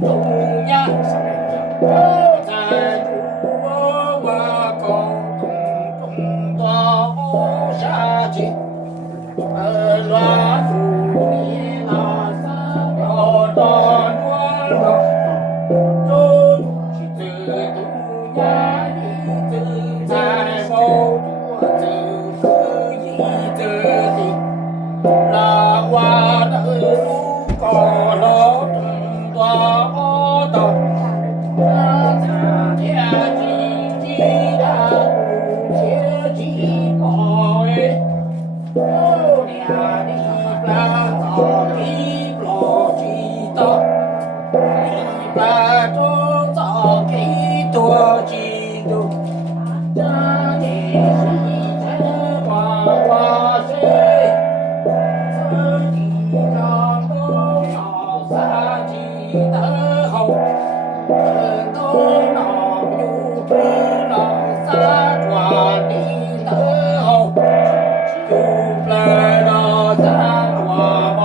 中央我在主我共同多下去，乱土里那三条乱乱。周子东家一子在某多子可以子的，那我的路高楼中多道，那咱家经济的不切记报哎，有俩的不早的不知道。一把中早给多几度，家里西城花水，自己上都要三几的后，都老有不老三转的后，有来了三转毛。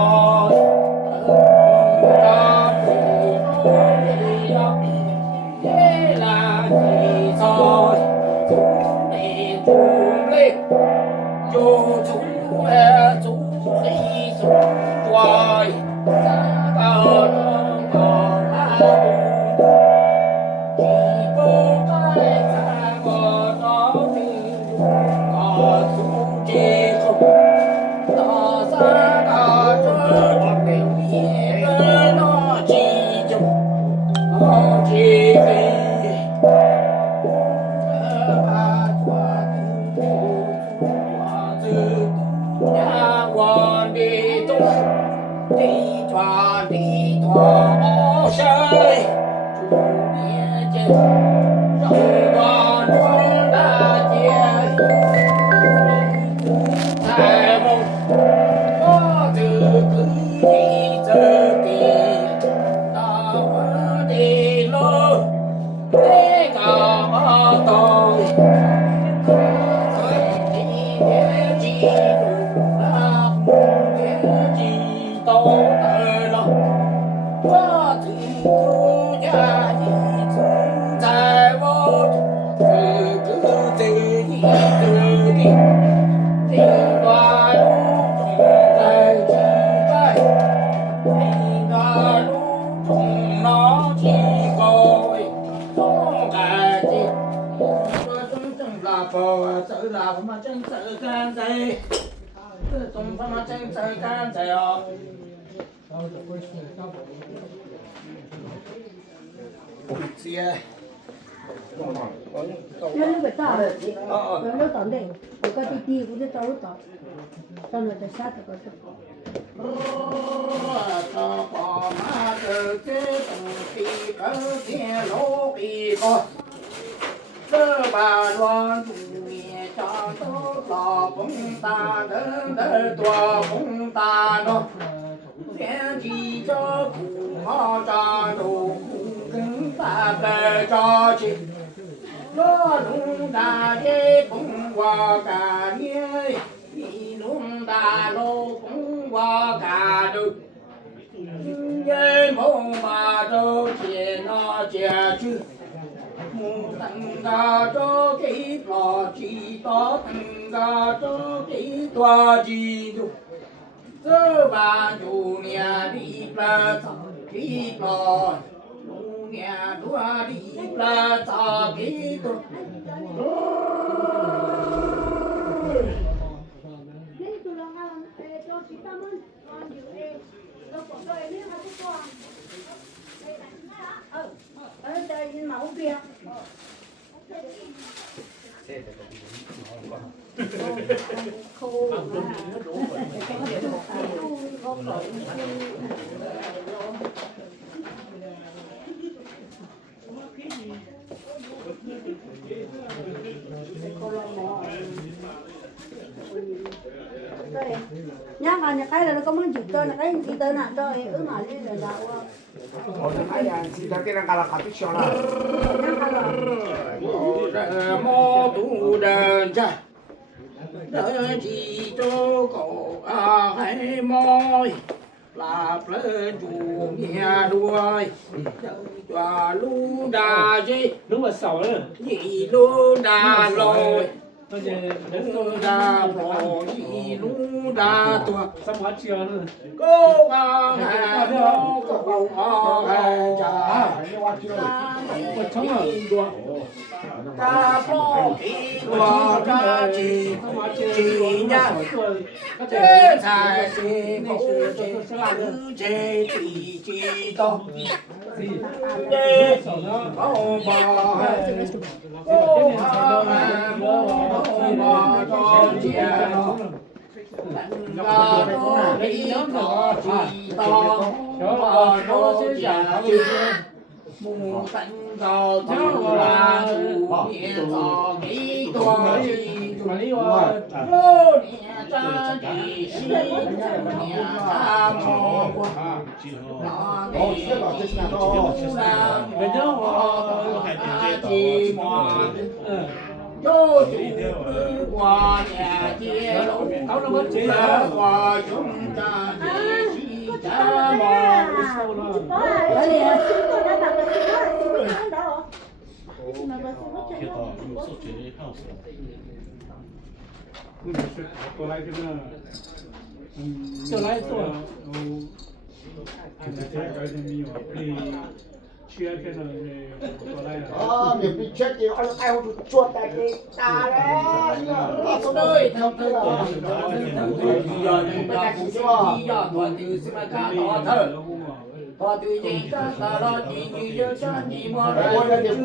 就从来做黑手怪，三个人搞来动，几个该三个到底搞出结果，那三个这留一个那几种，好几个。我的东，地转地转山，竹叶间，绕过庄大街，在梦，我这个一这的，那我的路，那个道，一天记住。都得了，我这个家一直在我这个这一个的，这段路中在几百，这段路中老几个位，总该的，我真正拉包啊，走拉他妈真走干脆。东方嘛真走干脆哦。是啊。nó phải tao nó tao đây có cái tí cũng tao tao tao nó sẽ sát được tao bỏ mà từ cái đồng kỳ cơ kia lỗ kỳ co sơ bà loan chủ nghĩa cho tốt lò bông ta đơn đơn tòa bông ta nó thiên chỉ cho cụ họ cho đồ cụ cứng ta bè cho chị nó đúng ta dễ bông qua cả nhé đúng ta lô bông qua cả được nhé mong mà đâu chỉ nó chè chứ mù tăng ga cho cái lò chỉ có tăng ga cho cái tòa chỉ được sơ bà chủ nhà đi là cái lò chủ nhà đua đi là cái tòa ở đây mẫu kia khô nhá vào nhà cái là nó có món chụp tên là cái gì tên nào cho ứng hỏi đi rồi nào Ay, si ta tienen cada capricho, ¿no? mô tu đền cha đỡ chỉ cho cậu hay môi là lên chủ nhà đuôi cho lu đà gì đúng là sầu đấy gì lu đà rồi bây giờ lu đà rồi gì lu đà tua sắp hóa chiều nữa cô hà cô hà cha chống ở ca phô kỳ đùa ca chỉ nhá thế thái chỉ cô chỉ chỉ to sầu nó ô bò ô bò cho chia ngà cô đi nó chỉ to bò nó chỉ mù tận cầu thấu là chủ nghĩa cho kỹ toa lô địa cha chỉ sĩ địa cha mô nó đi là chỉ mò vô chủ qua nhà chia lũ là qua chúng ta chỉ sĩ cha mò Ở đây là xin tôi đã tặng cái xin tôi ăn đó. Mà bà xin nó chơi đâu?过来这个就来做这个没有被缺片的过来了 miền bị chết thì ăn ai không chuột tại cái ta đấy số nơi theo tư tưởng giờ chúng ta cũng sẽ đi giờ toàn từ sẽ mà ca tỏ thơ tỏ từ gì ta ta lo chỉ như giờ cha chỉ mua ra chứ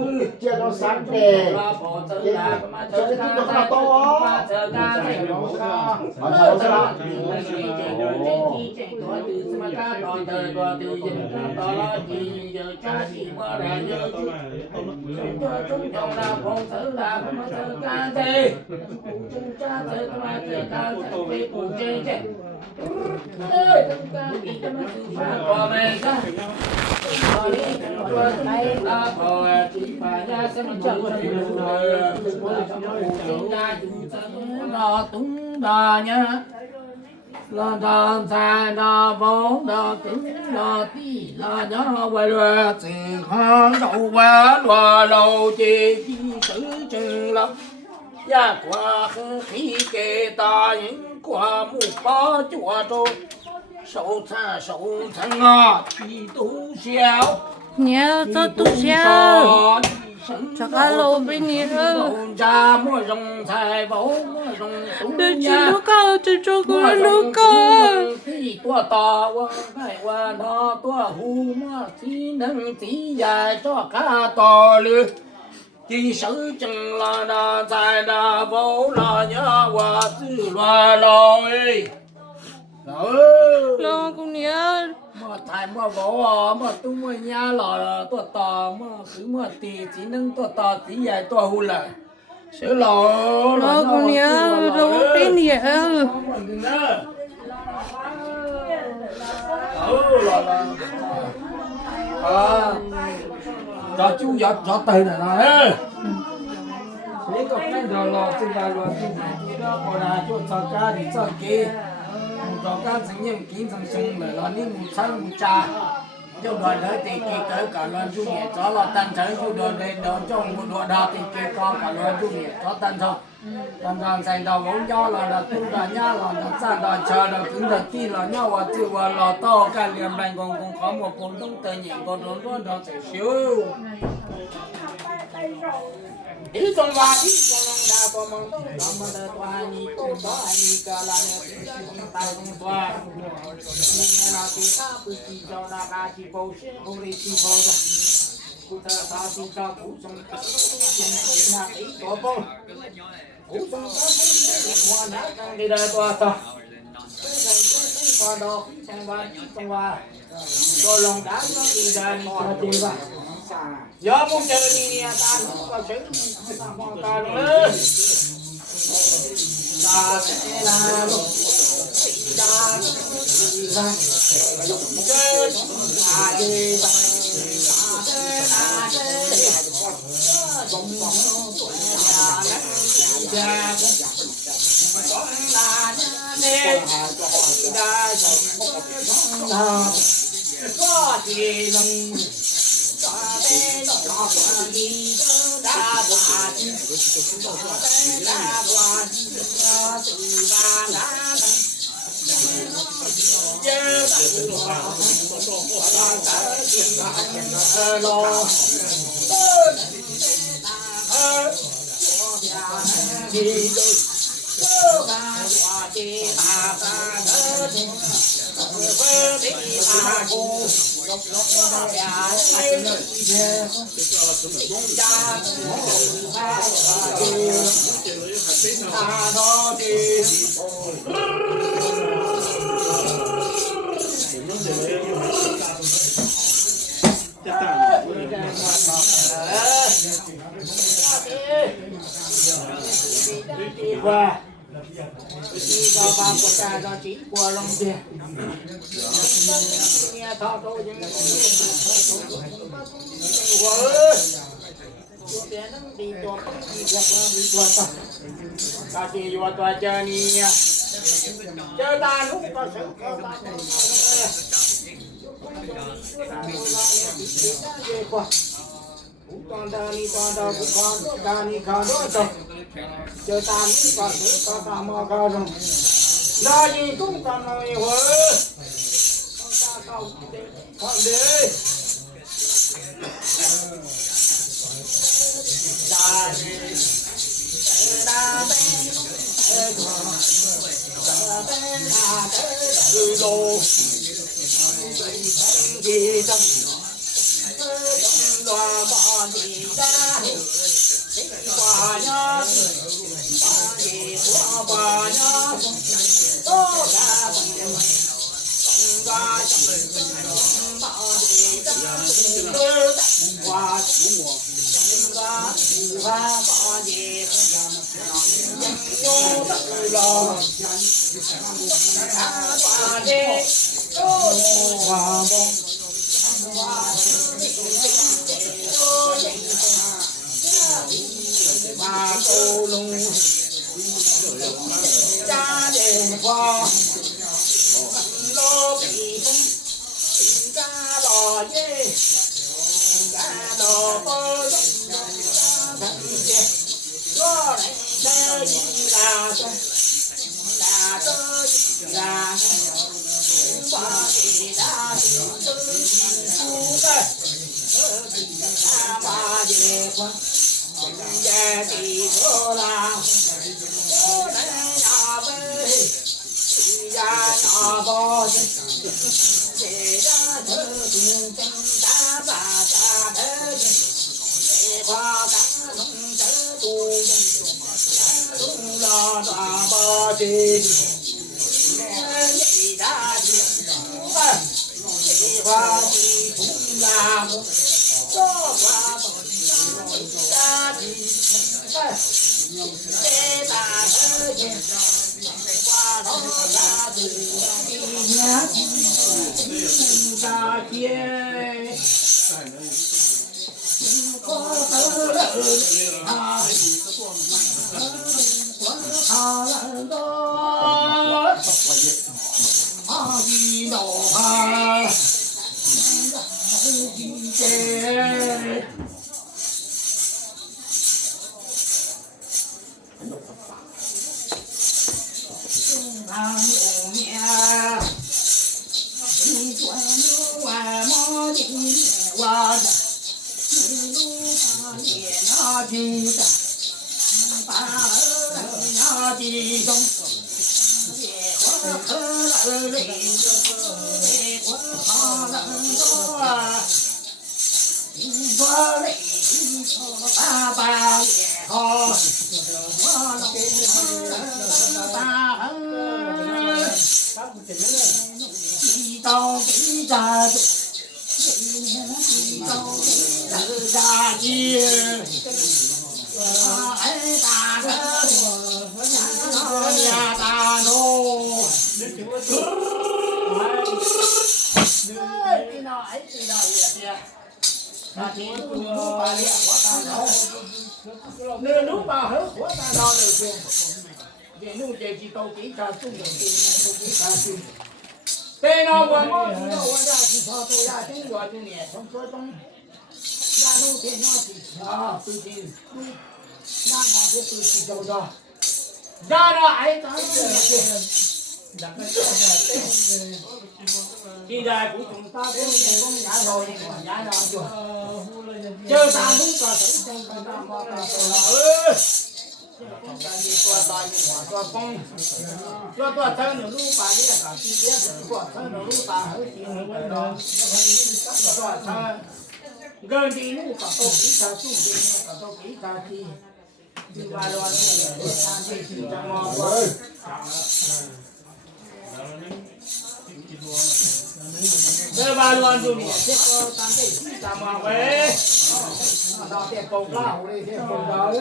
chia nó sáng để là bỏ giờ là mà cho chờ nên ca nó to mà chờ ca thì nó ca nó ra từ sẽ mà ca tỏ thơ tỏ từ gì ta lo chỉ như giờ cha chỉ mua ra giờ chứ chúng trong là không thử là mà chờ ca thì chúng cha chờ mà chờ ca sẽ bị cùng chơi chứ ơi chúng ta đi cho nó sự phá của mình ra rồi đi cho tay ta bỏ chỉ phải ra sẽ mình chờ cho mình rồi chúng ta chúng ta nó tung đà nhá là đàn dài đà bóng đà cứng đà tí là nhá quay ra chỉ khó đầu quá loa lâu chỉ sử chừng lắm gia quả khí kê ta những quả mù bó chùa trô sâu thang ngọt chỉ tú xéo nhớ tôi tu sao cho cả lô bên nhớ cha mua rồng thai bố mua rồng tú để chú nha nó cao cho cô nó cao thì tua to qua cái qua nó tua hu mà chỉ nâng chỉ dài cho cả to lư chỉ sử chừng là đà dài đà bố là nhớ qua tư loa lôi lo cũng nhớ mà thầy mà bố mà tôi mà nhà là tua to mà cứ mà tì chỉ nâng tua to chỉ dài tua hu là sửa lo lo cũng nhớ lo bên nhớ cho chú giọt giọt tay này này lấy cọc này rồi lò trên bàn lò trên bàn đó còn là chỗ cho cá thì cho kia cho cá thành những kiến thành sung là ní một sáng một trà cho đoàn đấy thì kia tới cả loan chú nhẹ cho là tan thấy chú đoàn đây đó trong một đoạn đào thì kia có cả loan chú nhẹ cho tan thôi đoàn đoàn thành đầu vốn do là tu là nhá là sang đoàn chờ là cứng là ti là nhau và chịu và lò to cả liềm đành còn có một con đông tờ nhẹ còn rốn rốn đó sẽ xíu đi trong và đi trong lòng đa bò mong đông đầm mà đợt hoa ni cô đó ai ni cả là nè tay không toa ni là tí ta bự chỉ cho là ba chỉ bầu xe không đi chỉ bầu ra cụ ta ta chỉ cho cụ trong trên nhà tí có bông cụ trong ta cũng hoa nát đang đi đây toa ta qua đó sang ba trong ba rồi lòng đá nó đi ra mò chỉ ba gió muốn chơi đi ta không có chữ ta mong ta lên ta sẽ là lúc ta ra chơi ta đi ta bông bông nhà nắng ra con là nên 大成大，说起龙，说得大官一个大官，说得大官说对吧那等。今儿我让咱听那喽，大我家你就这般我的大山的情，我的大公，我俩人一天，家子把我的大到底。乖，你早把我带到金国龙去。你他都已经我别能比多碰一个比多大，大姐我多叫你呀，这大路把手可把我不光的你光的不光的，干你看多少？这大你把手把大毛搞上，那一动干了一会儿，大搞的看的。大日大北大北路，地上乱把地家，花呀把地花花呀，都在东家把地家花花把地有的了，把地花梦。马沟龙，家莲花，老皮风，家老爷，家老伯，家陈姐，我来这一大山，大这一大山，把你大山都覆盖，大把野花。也地头啦，我们呀喂，呀呀宝贝，这呀头顶正大把大头，这花大龙这多，龙啦大把的，你大的，这花的红啦，这花不。大地山，这大河间，花头大地呀，大街，我喝了啊，我了多，啊一诺啊，一节。当有面，你转路外毛的我的，你路上也拿起的，把儿拿的中，结婚喝了泪，结婚好了多，你说泪爸爸也好，我老爸爸。一刀给扎住，一刀给扎紧，哎大车，呀大头，哎对了哎对了也别，那天路把脸我打着，那路把后我打着了去。这路这几刀给扎住了，给他去。对了，我们知道我家是朝走呀，等我今年从河东，然后天上去啊，最近路，那么就都去走着，然后挨着现在不种大工人工伢头一个伢头就山东个谁种个大毛个说大一话说风，说多长的路把那个直接是多长的路把后头问了，多长，人的路把都给他种的那个都给他的，就把那个山地是怎么过？这把乱住面，这个咱这是怎么回？到这公了，我这公了哎。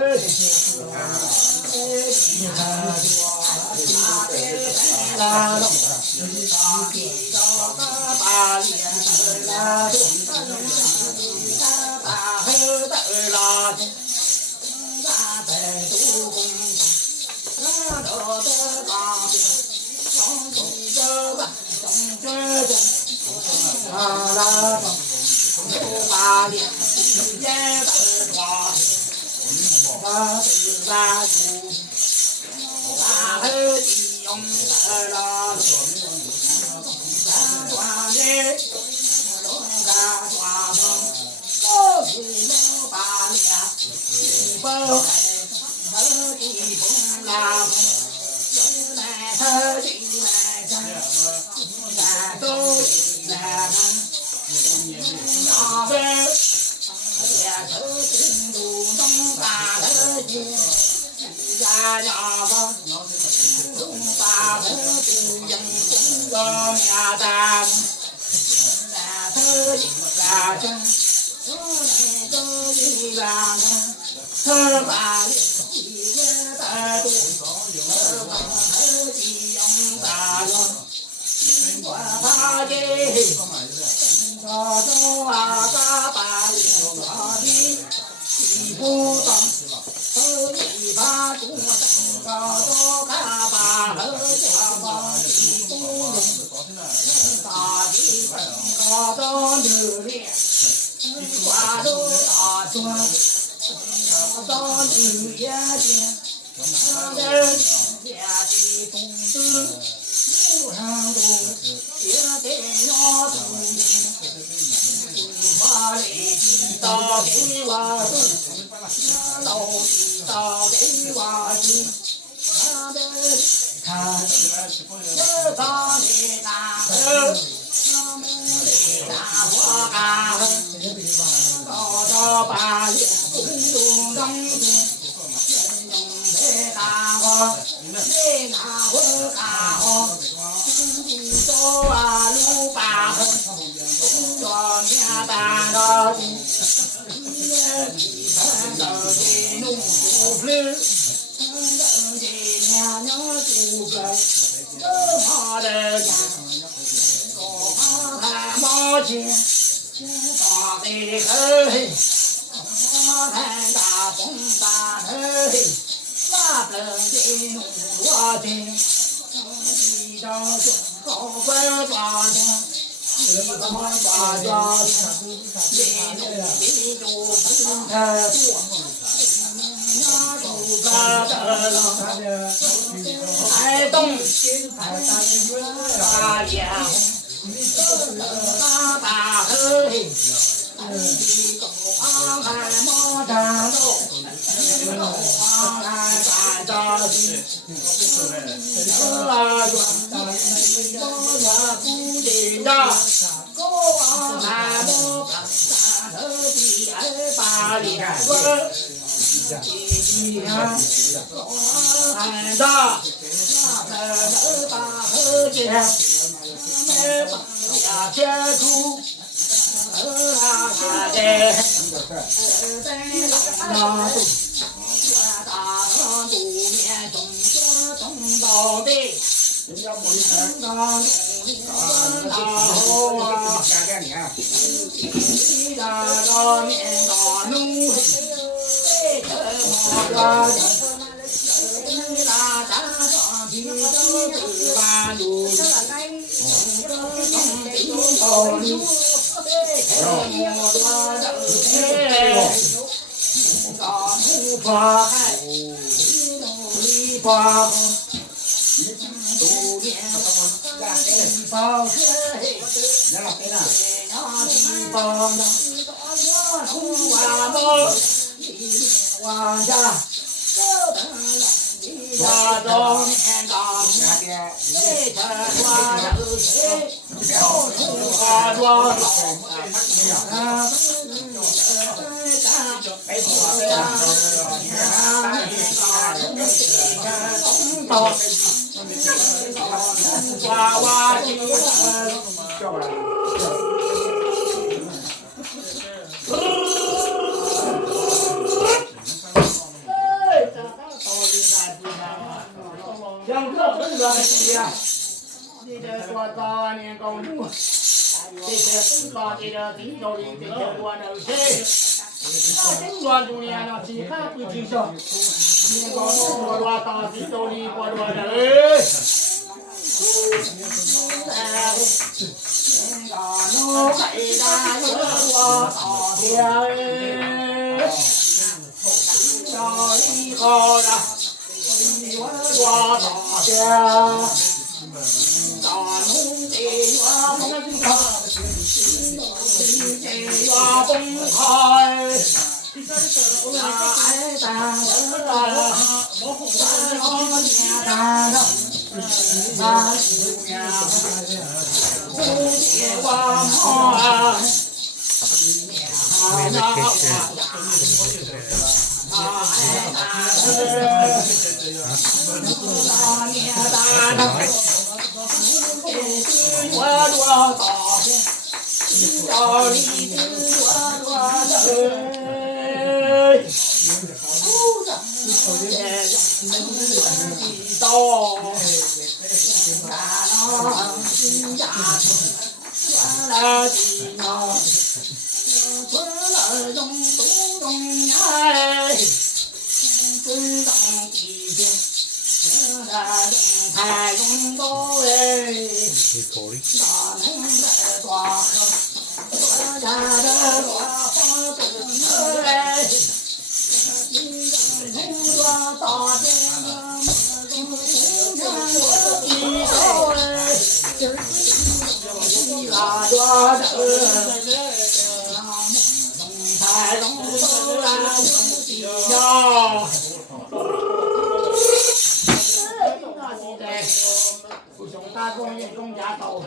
像这本子一样，你这说早年高中，这些分发的这地道的这些我能谁？那整个中年了，其他不知晓，年高中我多大地道的我多人。我北大有我大天，小一好的。我大家，大农的我崩开，我崩开，爱大了，我年大了，大娘，不接我妈，太阳多哎，大能的多，我家的多花子哎，你能多大点个么子我记得哎，你拉多的，太阳多来记呀。不想打工也中家头，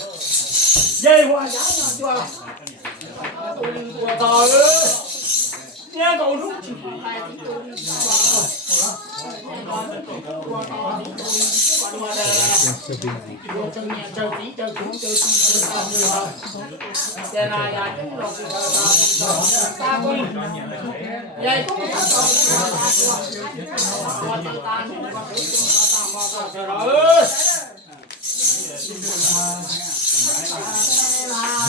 人我家那叫，都领多大了？年高中去还是都领多大？多大的都领多大的？我正年这地这空这地这大地了，在那呀种了这个打工，也种了我这打工我都种了大毛高去了。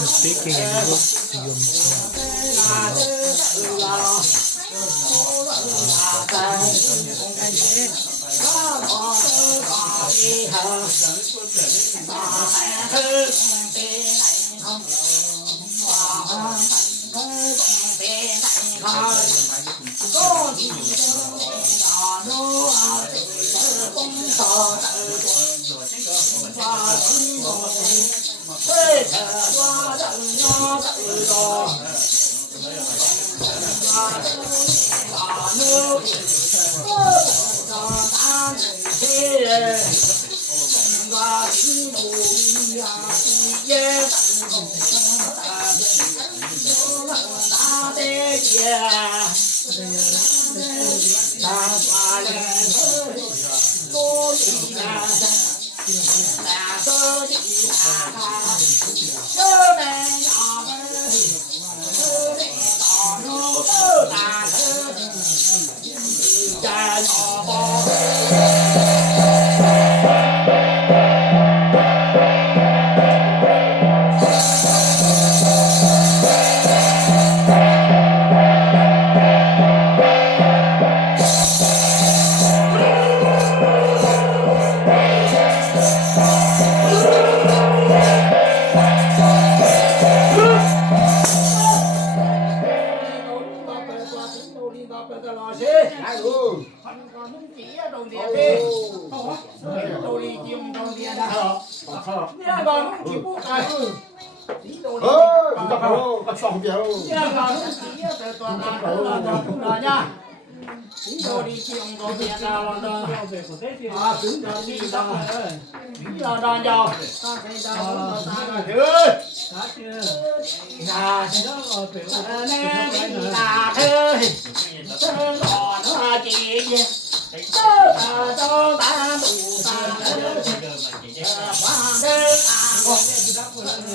Speaking English, 不得老师，哎呦，看个弄地呀，种地的，好，都里种种地的，你那个弄地不干，地都里，哦，你干嘛？我双标。你那个弄地呀，在做哪个做不干呀？地都里种种地的了的，啊，种种地的，你要长叫，他才长不长个头。那是那里那头，这老那姐姐，这大招大路上，黄的阿公，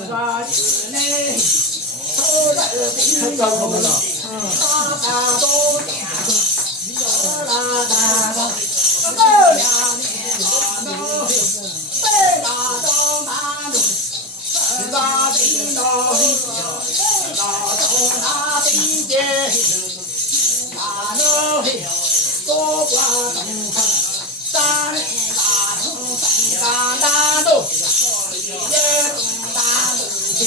这是内，手在顶上，大都家中，啦啦啦，这两年老牛，北大东大路。那边到那东那边街，那路多挂东风，三连大东三大道，也东大路的，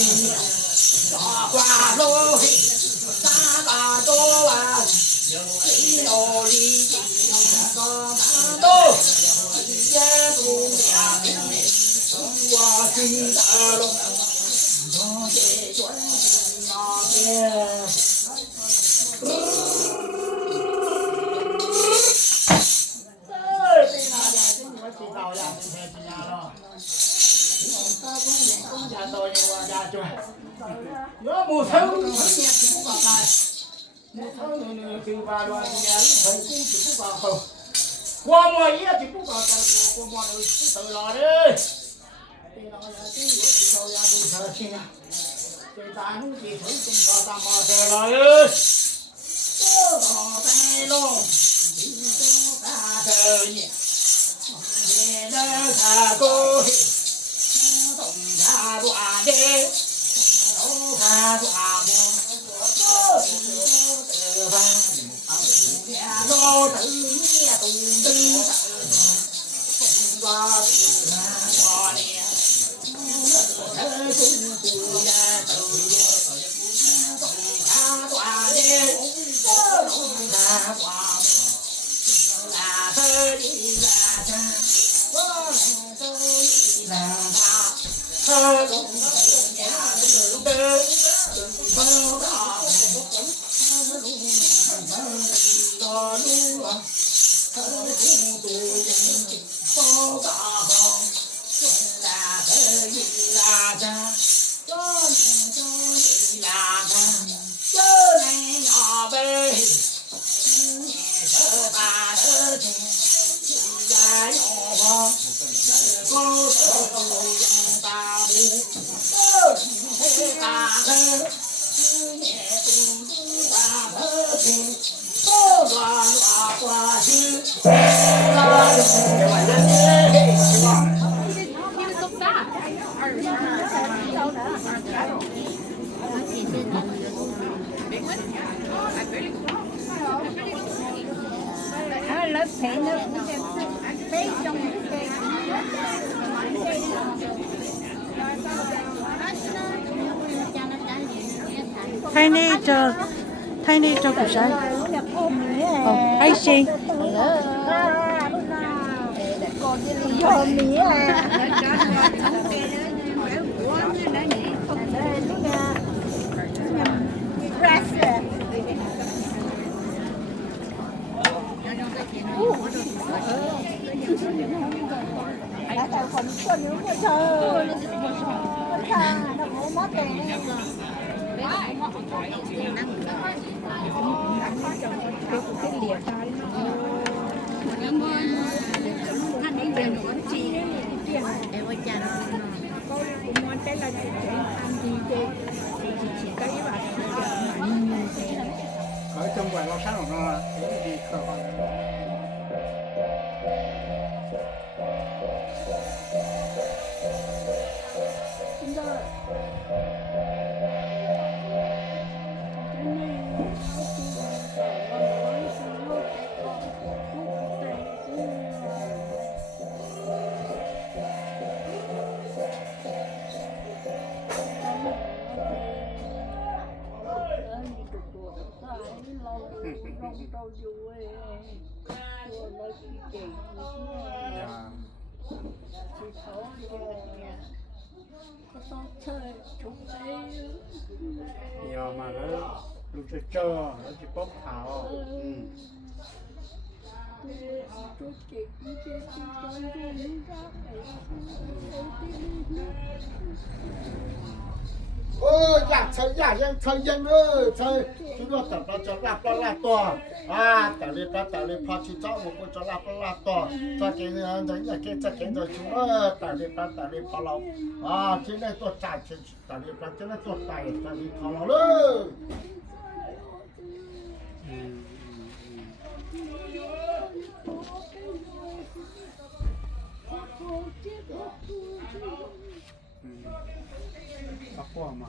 大挂路三大道啊，一路里东大道，也东两边，我进大路。这转那边，这那家真我知道呀，今天这样了。打工人公家到人我家去，要木头你年不搞干，木头你就把乱年成工就不搞好，我么也就不搞干，我么都不走了的。对老呀，对我知道呀，都操心啊。对大路的头先搞大马车了哟，走到白龙，你走大头年，现在他过去，东家转的，东家转的，走的吧，两老头也懂得啥，东家的我呢。中不呀走的，东家转的，东家转的，那头的那山，我们走一趟他，他东家走的，走到路路啊，他中都人包大包。啦得一啦哒，这能走一啦哒，这能要背，你这把头巾，一呀用黄，这狗头用大布，这能大头，你东东大头巾，这乱乱挂去，那就完了。thay này cho của sai hay xin ở trong quầy bao sáng nó đi khờ con. lòng trâu vui vừa nói chị chị chị thấu có sao chơi chúng đây giờ mà nó lúc chơi nó chỉ bóp thảo tôi chị chơi dạ chơi dân ơi chơi chúng nó tập nó cho lạp to tập đi phát chỉ cho một con cho lạp to cho cái đấy là cái rồi chúng nó tập đi phát lâu chỉ này tôi chạy tập đi phát chỉ này tôi chạy tập đi phát lâu nữa bắt qua mà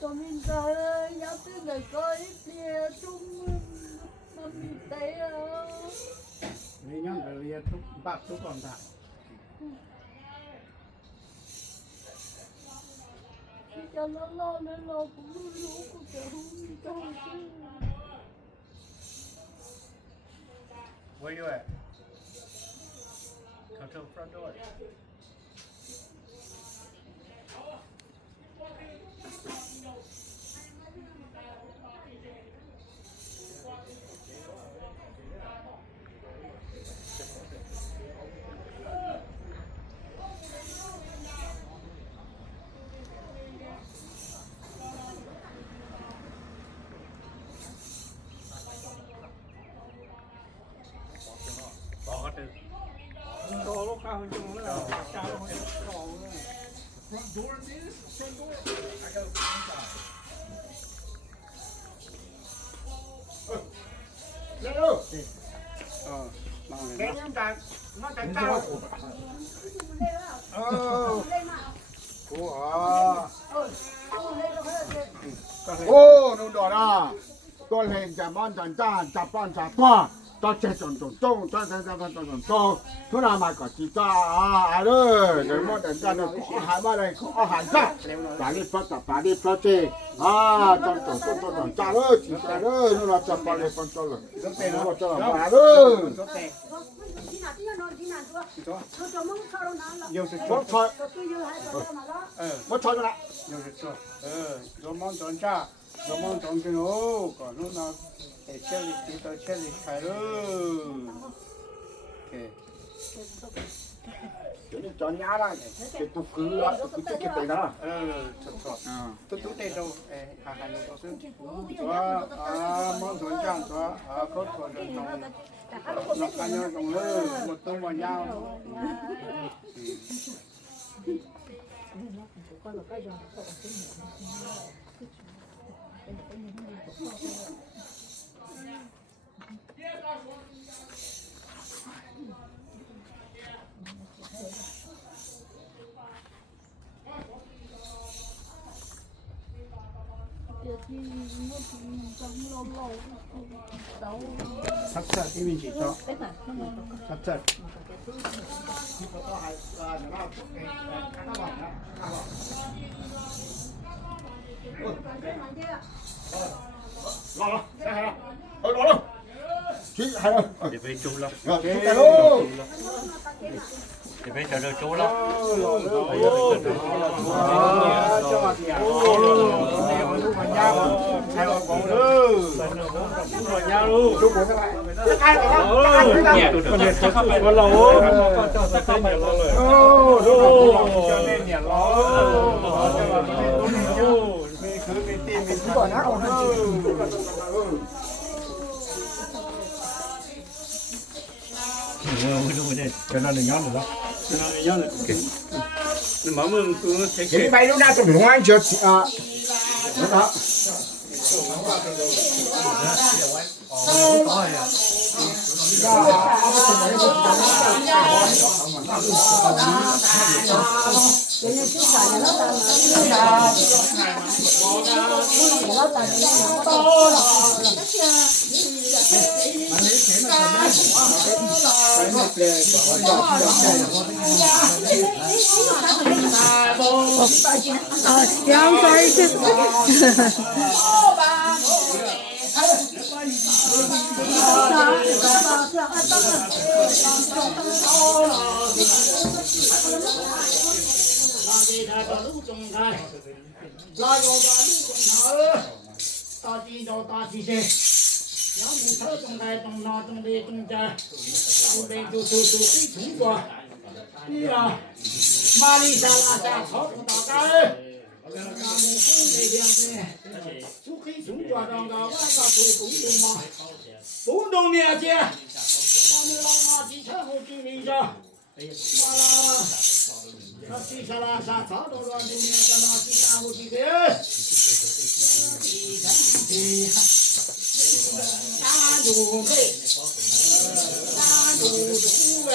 cho mình tới nhớ tới lời coi kia chung mà mình thấy vì nhá vì thuốc bạc thuốc còn thả cho nó lo nên lo cũng lú cũng kiểu không cho chứ where you at come to the front door đồ lúc nào chung là sao front door is front door I got cái nhóm ta nó chạy cao nó đỏ ra tôi lên chả món chả cha chả con chả toa cho chơi tròn cho thứ nào mà có chỉ cho đấy để món chả nó có hải mà đây có hải cha bà đi phát chơi tròn cha ơi chỉ cha ơi nó là chả con lên con cho rồi nó cho là bà ơi yêu sự mất thôi mất thôi rồi yêu sự cho rồi mong chọn cha rồi mong chọn cái nó còn lúc nào để chơi thì tôi chơi thì phải luôn cho nhá ra cái tục cứ cái tiền đó 좋죠. 또 때도 하하는 것은 좋아. 뭐 좋잖아. 좋아. 그것도 좀 막간여 정도 뭐또 뭐냐. 삽살 이미지죠. 삽살. nó chị hay không để về chú lắm chị để về chờ đợi chú lắm cho nên là nhón được đó 마음은 그 cái bay lúc nào tôi đúng anh chưa đó 原来是啥的老大嘛，老大的啊，香在这。大地叫大地些，杨木头种开种拿种的种家，种的就非中国。哎呀，马里下拉下草种大干，那木头那边子，就可以中国上个晚上做工作嘛，工作面积，把你老妈几千户经理上，完了。那地下拉下草种乱的面干嘛几千户几个？大竹背，大竹竹哎，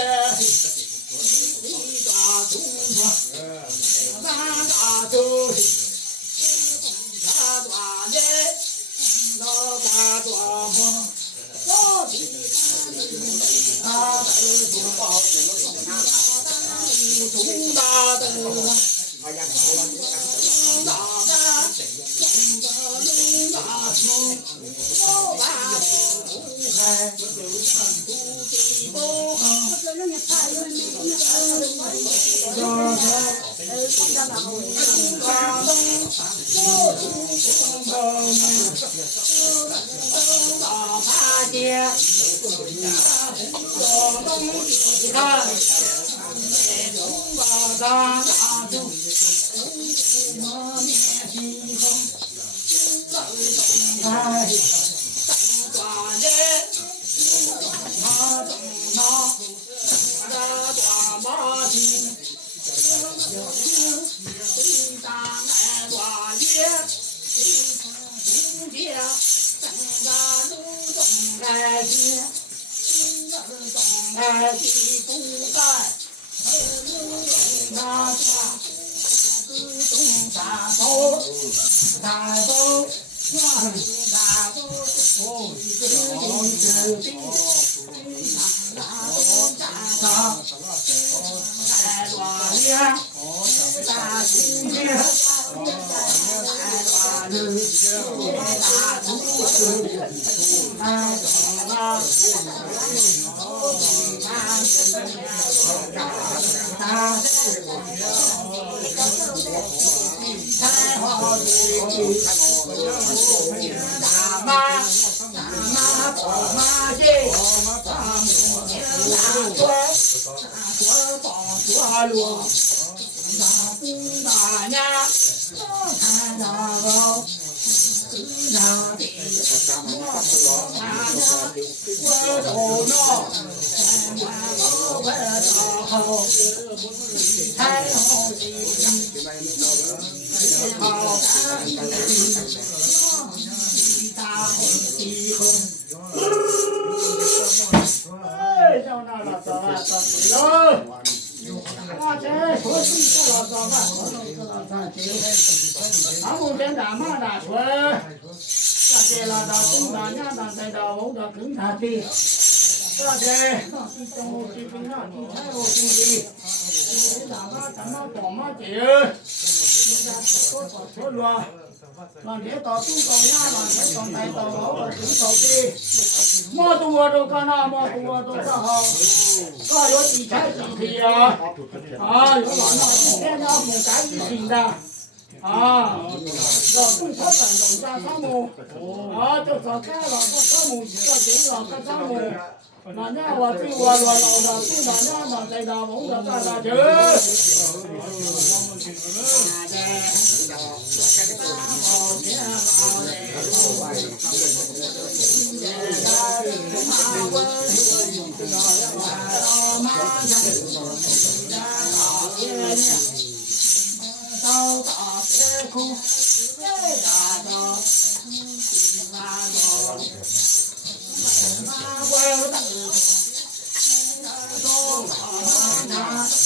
你大竹子，大竹，大竹耶，大竹么，大竹大竹大竹，哎呀，大大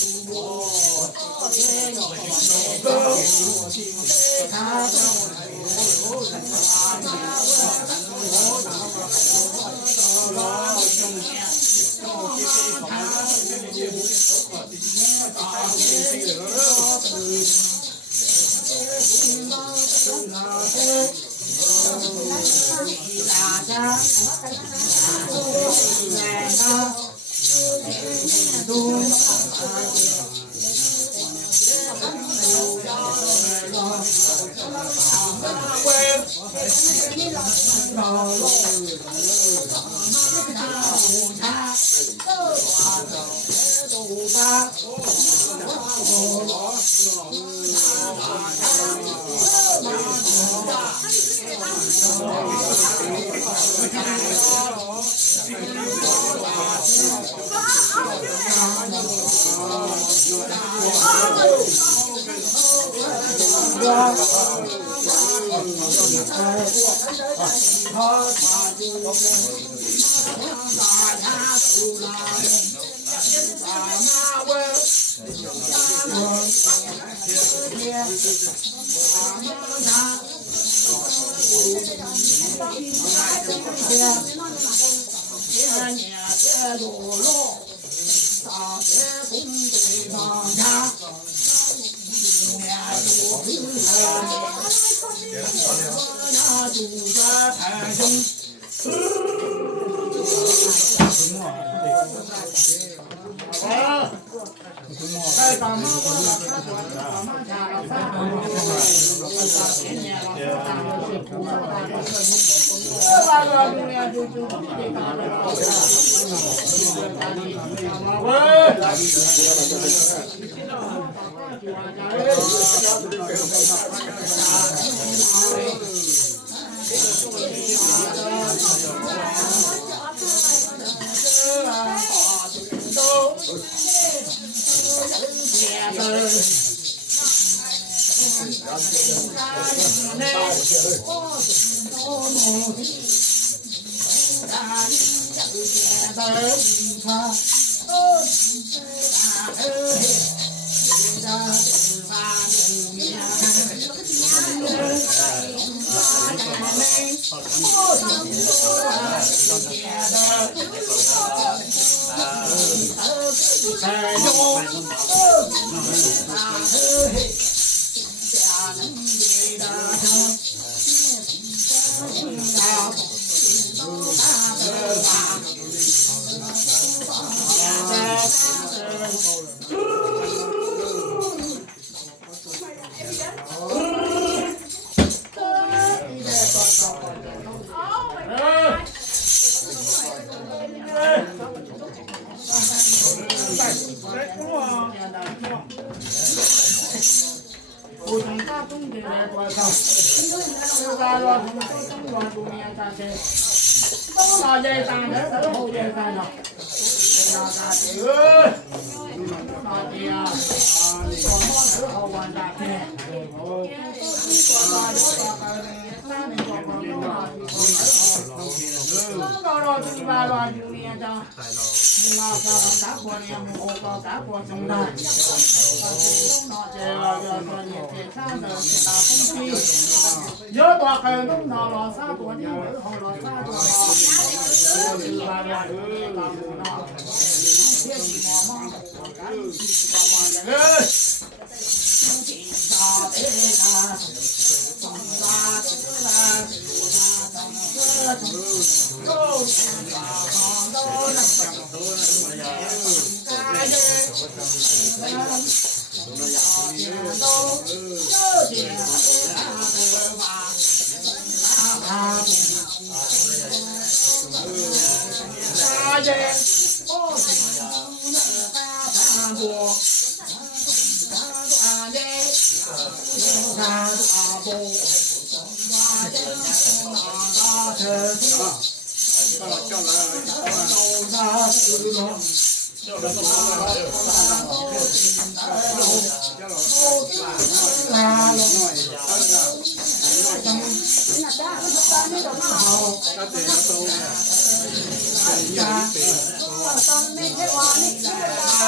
nhớ tòa khờ đúng nào lò xa tòa đi với hồ lò xa tòa Hãy subscribe cho kênh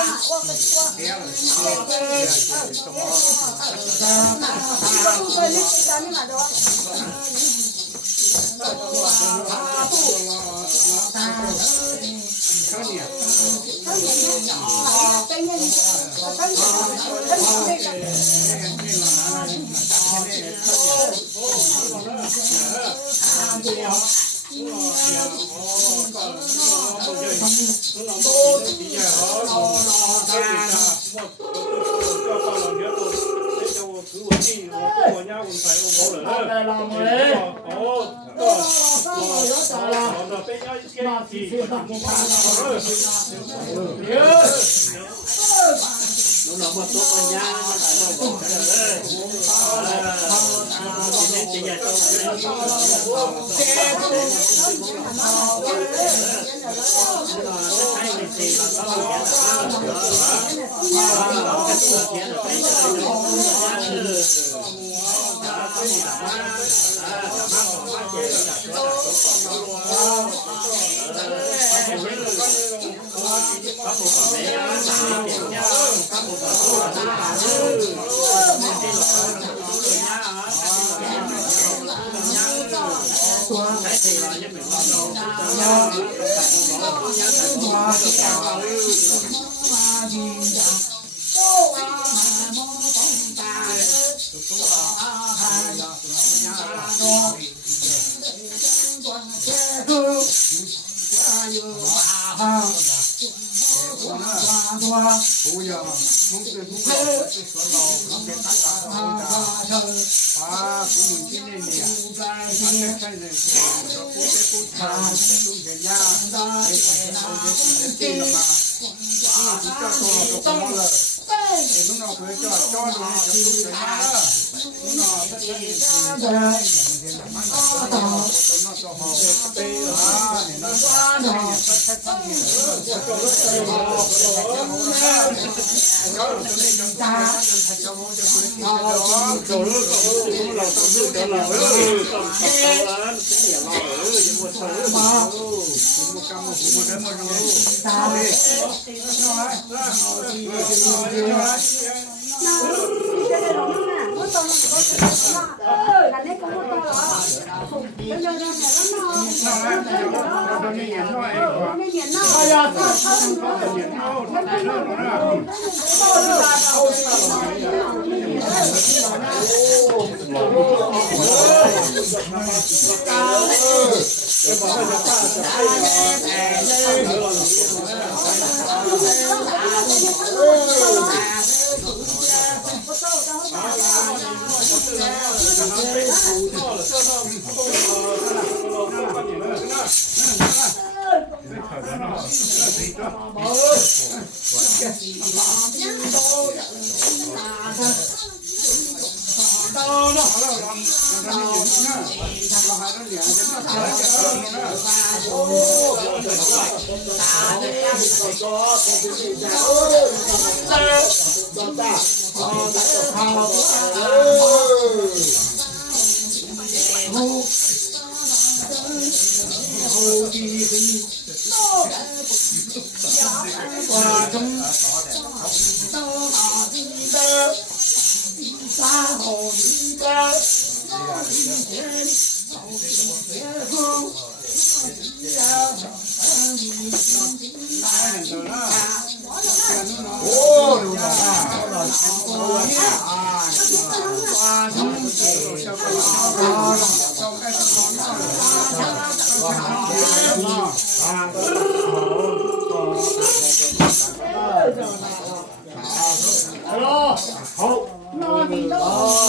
Ghiền Mì Gõ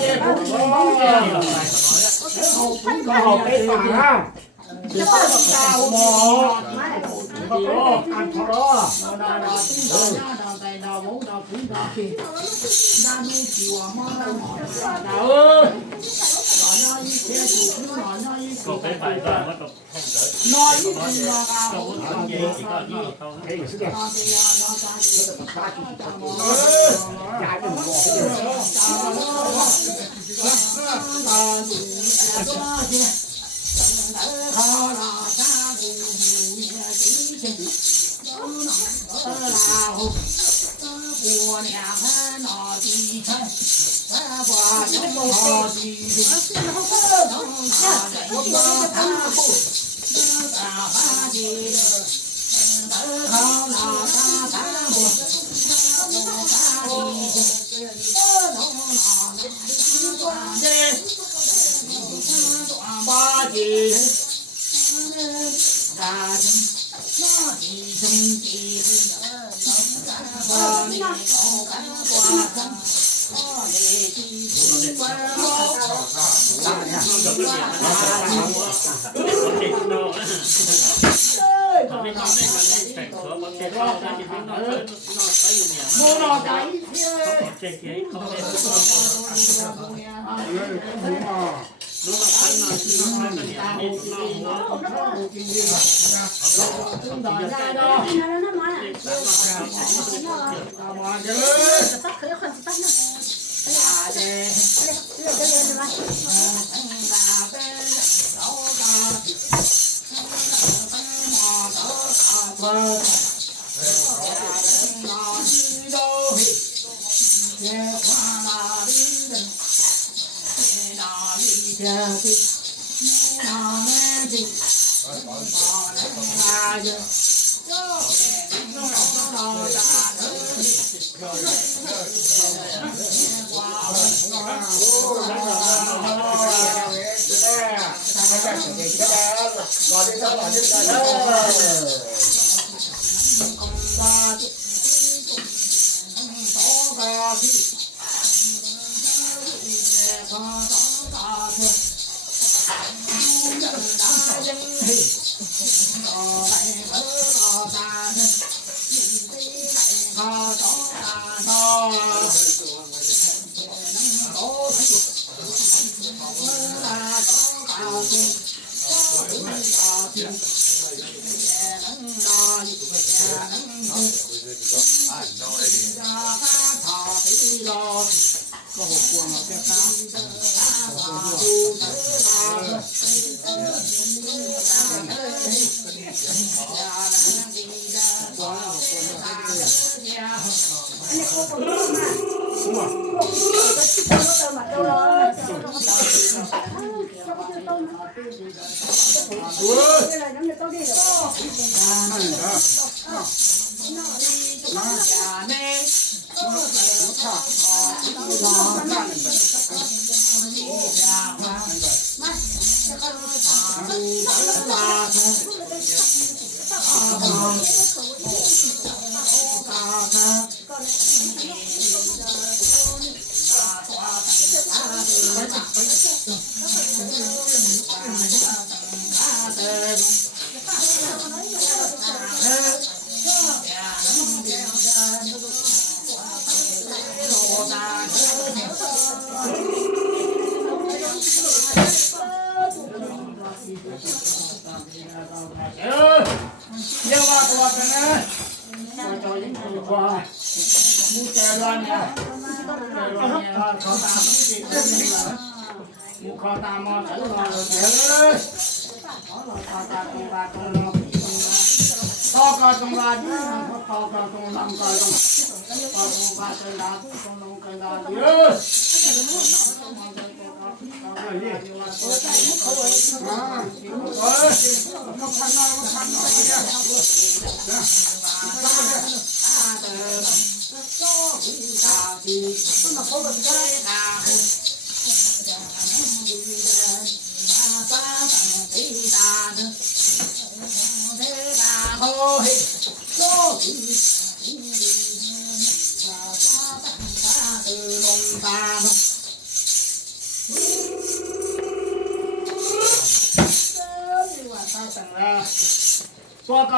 để không bỏ lỡ 好了山谷也进行，然后过年看那地城，把中好地里，那人马大步，大哈地，好了大步，大地，八戒，大城，那地中地，把你好看挂上，把你地关好。莫老大一天。说个